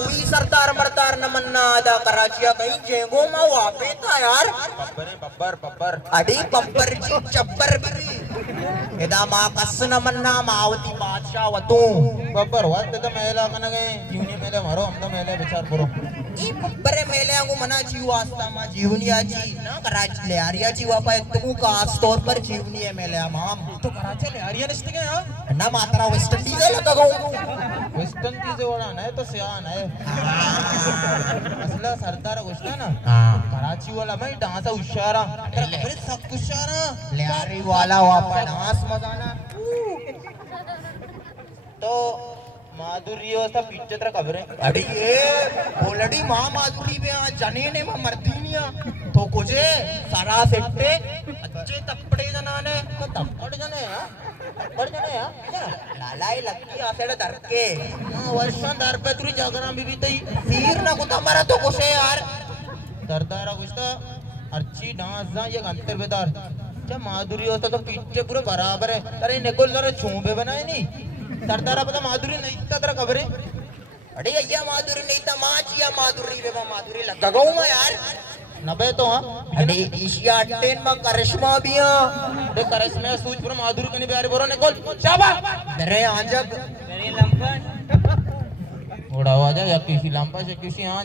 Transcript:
कोई सरदार मरदार न मन्ना आदा कराचिया कहीं जेगो मा वापे था यार बब्बर बब्बर अड़ी बब्बर जी चब्बर भी एदा मा कस न मन्ना मावती बादशाह वतू बब्बर वाते तो मेला कन गए जीवनी मेले मारो हम तो मेले विचार करो ई बब्बरे मेले को मना जीव वास्ता मा जीवनिया जी ना कराची ले आरिया जी वापा तू खास तौर पर जीवनी है मेले माम तो कराची ले आरिया निश्चित गए हां ना मात्रा वेस्ट इंडीज लगा गो वेस्टर्न चीजें वाला है तो सियान है असला सरदार गोष्ट ना कराची वाला मैं डांस हुशारा अरे सब हुशारा ले आरी वाला वापा डांस मजाना तो माधुरी व्यवस्था पिक्चर खबर है अड़ी ये बोलड़ी मां माधुरी में आ जने ने मां मरती नहीं आ तो कुजे सारा सेट्टे अच्छे तपड़े जनाने तो तपड़ जने हां तपड़ जने हां लालाई लगती आसेड़ धरके वर्षा दर पे तुरी जागरण भी तई फिर ना कुता मरा तो कुसे यार दरदारा गुस्ता अर्ची डांस जा ये अंतर बेदार क्या माधुरी व्यवस्था तो पिक्चर पूरे बराबर है अरे निकोल जरा छूबे बनाए नहीं सरदारा पता माधुरी नहीं इतना तरह खबर है अरे अय्या माधुरी नहीं था माचिया माधुरी वे माधुरी लगा गऊ मैं यार नबे तो हाँ अरे एशिया अट्टेन में करिश्मा भी हां अरे करिश्मा सूझ पूरा माधुरी कनी प्यारे बोरो निकोल शाबाश अरे आजब तेरी लंपन उड़ा आवाज या किसी लंपा से किसी